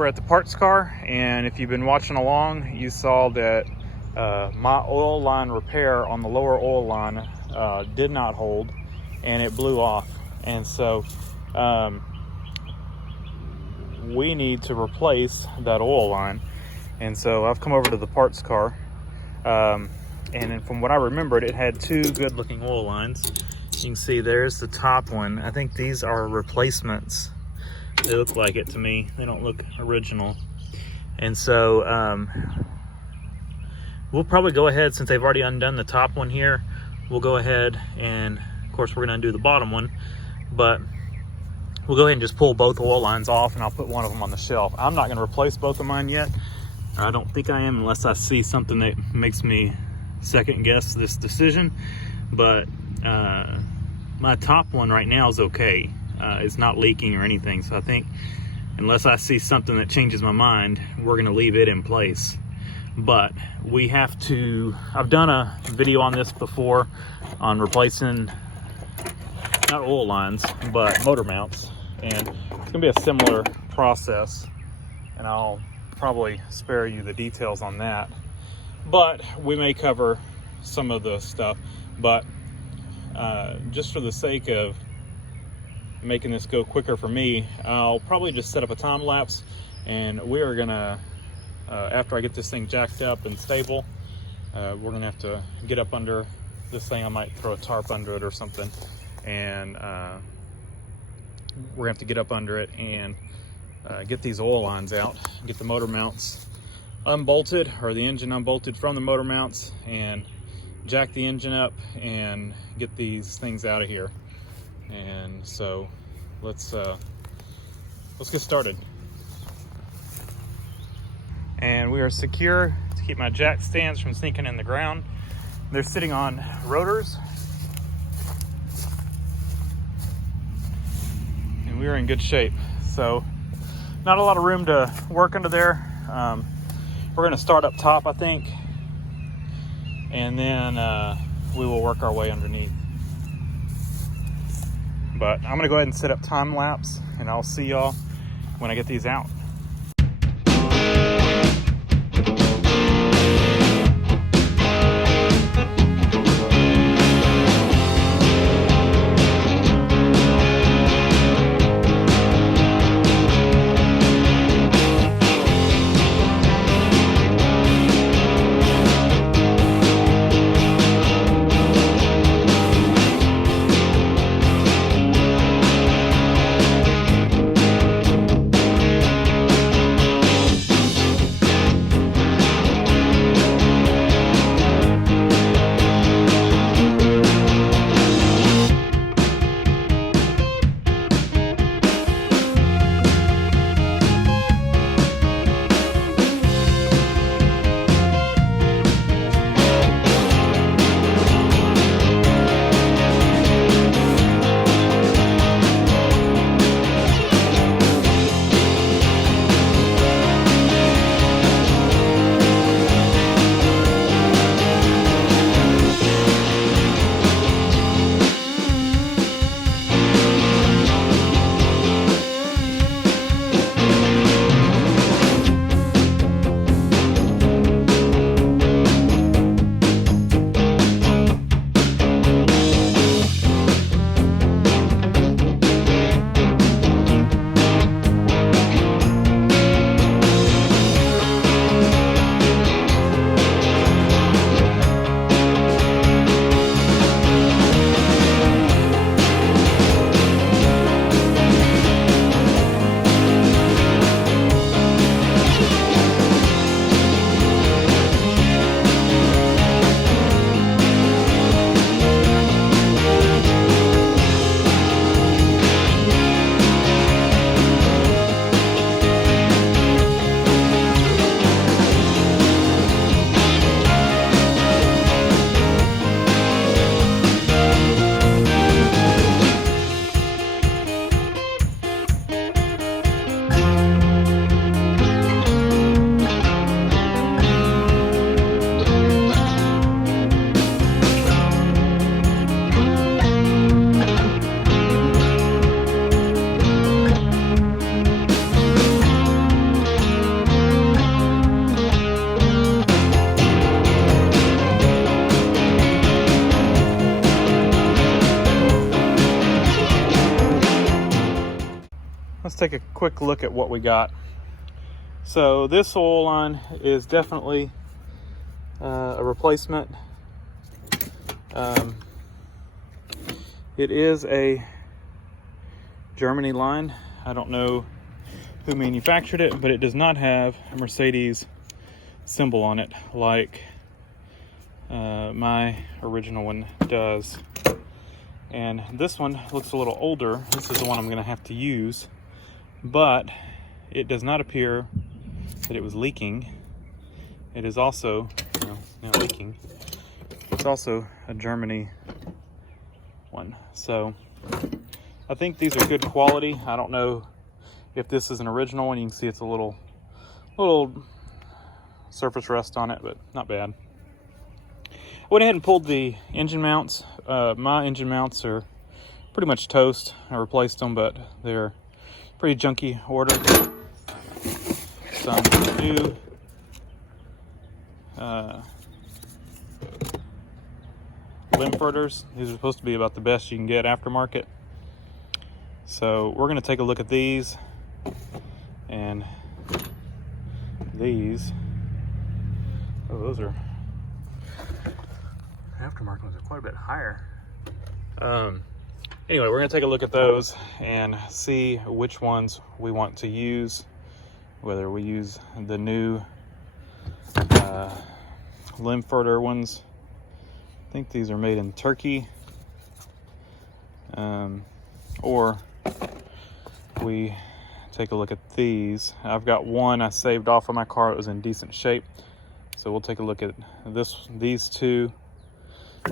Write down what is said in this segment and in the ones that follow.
over at the parts car, and if you've been watching along, you saw that my oil line repair on the lower oil line did not hold, and it blew off. And so we need to replace that oil line. And so I've come over to the parts car, and then from what I remembered, it had two good looking oil lines. You can see there's the top one. I think these are replacements. They look like it to me. They don't look original. And so we'll probably go ahead, since they've already undone the top one here, we'll go ahead and, of course, we're gonna undo the bottom one, but we'll go ahead and just pull both oil lines off, and I'll put one of them on the shelf. I'm not gonna replace both of mine yet. I don't think I am, unless I see something that makes me second guess this decision. But my top one right now is okay. It's not leaking or anything. So I think unless I see something that changes my mind, we're gonna leave it in place. But we have to, I've done a video on this before on replacing, not oil lines, but motor mounts. And it's gonna be a similar process. And I'll probably spare you the details on that. But we may cover some of the stuff. But just for the sake of making this go quicker for me, I'll probably just set up a time lapse, and we are gonna, after I get this thing jacked up and stable, we're gonna have to get up under this thing. I might throw a tarp under it or something, and we're gonna have to get up under it and get these oil lines out, get the motor mounts unbolted, or the engine unbolted from the motor mounts, and jack the engine up and get these things out of here. And so let's get started. And we are secure to keep my jack stands from sinking in the ground. They're sitting on rotors, and we are in good shape. So not a lot of room to work under there. We're gonna start up top, I think, and then we will work our way underneath. But I'm gonna go ahead and set up time lapse, and I'll see y'all when I get these out. take a quick look at what we got. So this oil line is definitely a replacement. It is a Germany line. I don't know who manufactured it, but it does not have a Mercedes symbol on it like my original one does. And this one looks a little older. This is the one I'm going to have to use, but it does not appear that it was leaking. It is also now leaking. It's also a Germany one. So I think these are good quality. I don't know if this is an original one. You can see it's a little surface rust on it, but not bad. I went ahead and pulled the engine mounts. My engine mounts are pretty much toast. I replaced them, but they're pretty junky order. Some new Limforders. These are supposed to be about the best you can get aftermarket. So we're going to take a look at these, and these. Oh, those are aftermarket ones are quite a bit higher. Anyway, we're going to take a look at those and see which ones we want to use. Whether we use the new Limforder ones. I think these are made in Turkey, or we take a look at these. I've got one I saved off of my car. It was in decent shape, so we'll take a look at these two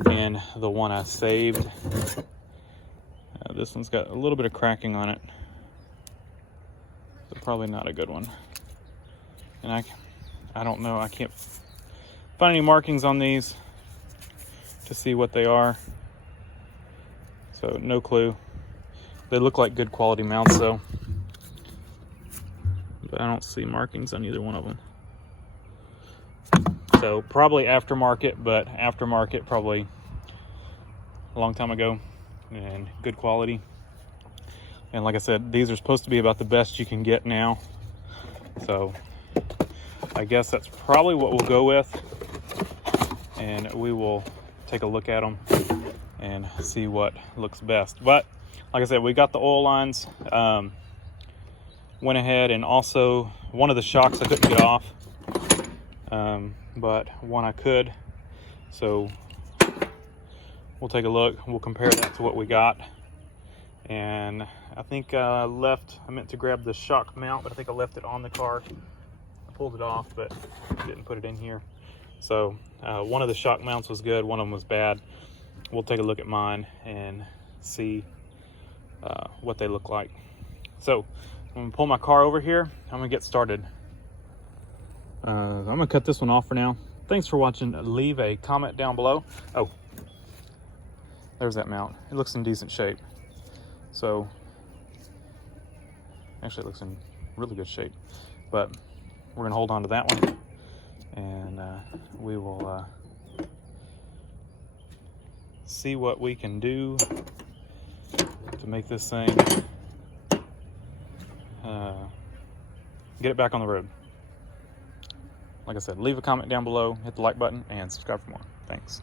and the one I saved. This one's got a little bit of cracking on it, so probably not a good one. And I don't know, I can't find any markings on these to see what they are, so no clue. They look like good quality mounts though, but I don't see markings on either one of them. So probably aftermarket, but aftermarket probably a long time ago, and good quality. And like I said, these are supposed to be about the best you can get now, so I guess that's probably what we'll go with, and we will take a look at them and see what looks best. But like I said, we got the oil lines. Went ahead and also one of the shocks I couldn't get off, but one I could. So we'll take a look. We'll compare that to what we got. And I think I meant to grab the shock mount, but I think I left it on the car. I pulled it off, but didn't put it in here. So one of the shock mounts was good, one of them was bad. We'll take a look at mine and see what they look like. So I'm gonna pull my car over here. I'm gonna get started. I'm gonna cut this one off for now. Thanks for watching. Leave a comment down below. Oh, there's that mount. It looks in decent shape. So actually it looks in really good shape, but we're gonna hold on to that one, and we will see what we can do to make this thing get it back on the road. Like I said, leave a comment down below, hit the like button, and subscribe for more. Thanks.